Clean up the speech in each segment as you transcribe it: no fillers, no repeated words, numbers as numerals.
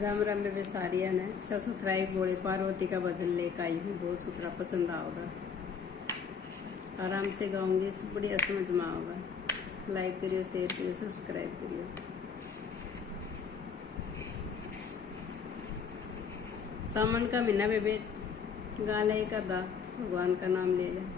राम राम बेबे सारिया ने ससुथराई बोले पार्वती का भजन लेकर आई हूँ। बहुत सुथरा पसंद आओगा। आराम से गाऊंगी, बढ़िया समझ में आओगा। लाइक करियो, शेयर करियो, सब्सक्राइब करियो। सावन का महीना बेबे गा ले एक आधा, भगवान का नाम ले ले।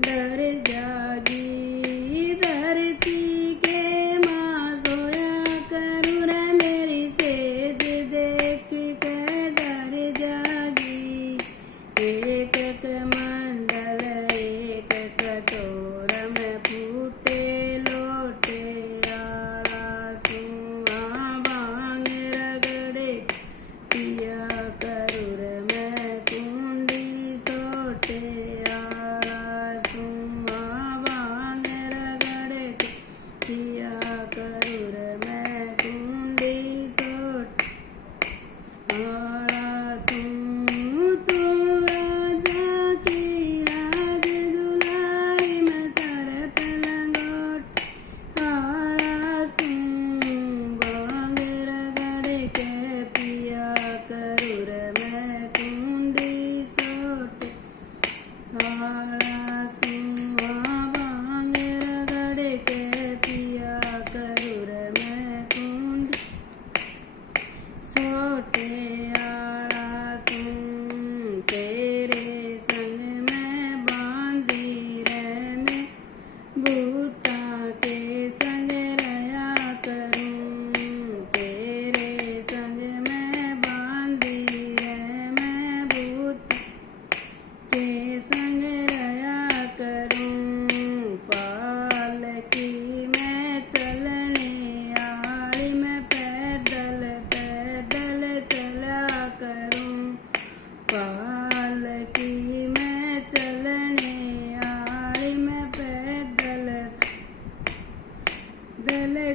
डर जागी धरती के माँ सोया करूँ रे मेरी सेज देख के डर जागी। एक कमंडल एक कटोर में फूटे लोटे आला सुआ भांग रगड़े पिया करूँ रे मैं कुंडी सोटे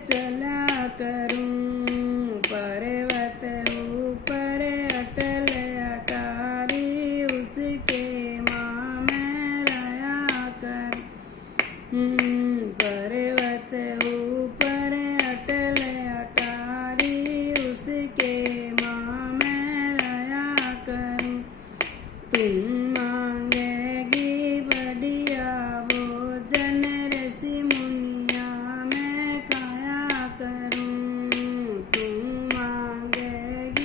चला करूं पर्वत ऊपर अटल अटारी उसके माँ में रहा कर। पर्वत ऊपर अटल अटारी उसके माँ में रहा करूं। तुम मांगेगी बढ़िया भोजन ऋषि मुनिया में खाया करूं। तुम मांगेगी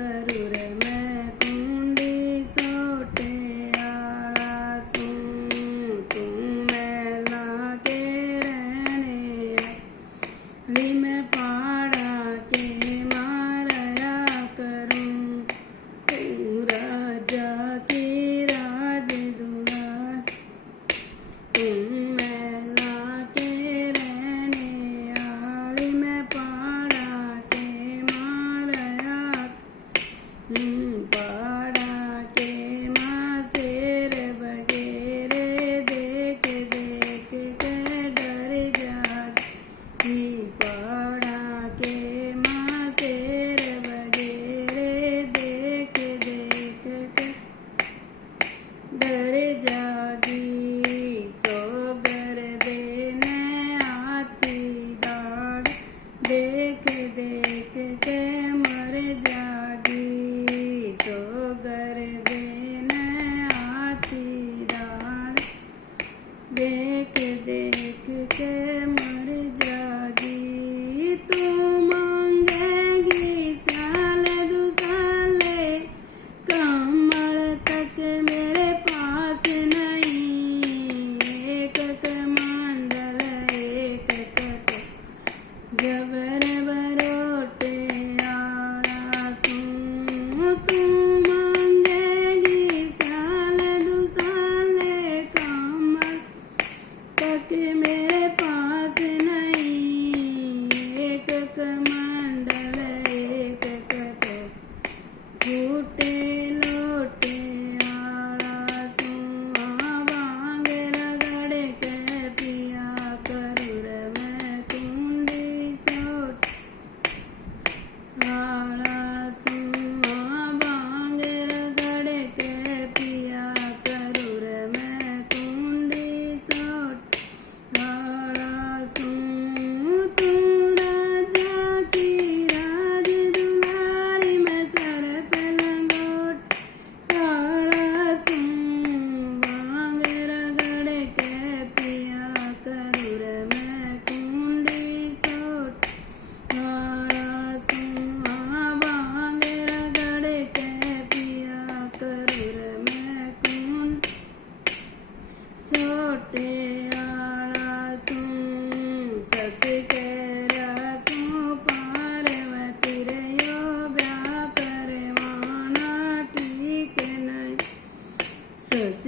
करूँ रे मैं कुंडी सोटे आला सूं तू मैला के रहने ली मैं पाड़ा के मारया करूँ तू राजा की राज दुलार तू मैला के रहने आली मैं पाड़ा के मारया पाड़ा के माँ शेर वगैरे देख देख के डर जागी पाड़ा के माँ शेर वगैरे देख देख के डर जागी चौगर देने आती दाड़ देख देख के मर जागी चौगर देने आती दाड़ देख देख के मर जागी तू मांगेगी साल दो साले कमल तक मेरे पास नहीं एक कमंडल एक कट जबर बरोटे आड़ा सूं तू मांगेगी साल दो साले कमल तक मेरे पास नहीं एक कमंडल एक कट फूटे लोटे आड़ा सूं बांग रगड़ के पिया करूँ रे मैं कुंडी सोट आड़ा सूं बांग रगड़ के पिया करूँ रे मैं कुंडी सोट आड़ा सूं तू राजा की राज दुलारी मैं सर पे लंगोट आड़ा सूं बांग रगड़ के पिया करूँ रे मैं कुंडी सोट आड़ा सूं बांग रगड़ के पिया करूँ रे मैं कुंड सोटे आड़ा सूं सच कह सूं पार्वती रे यो ब्याह करे माना ठीक नहीं सच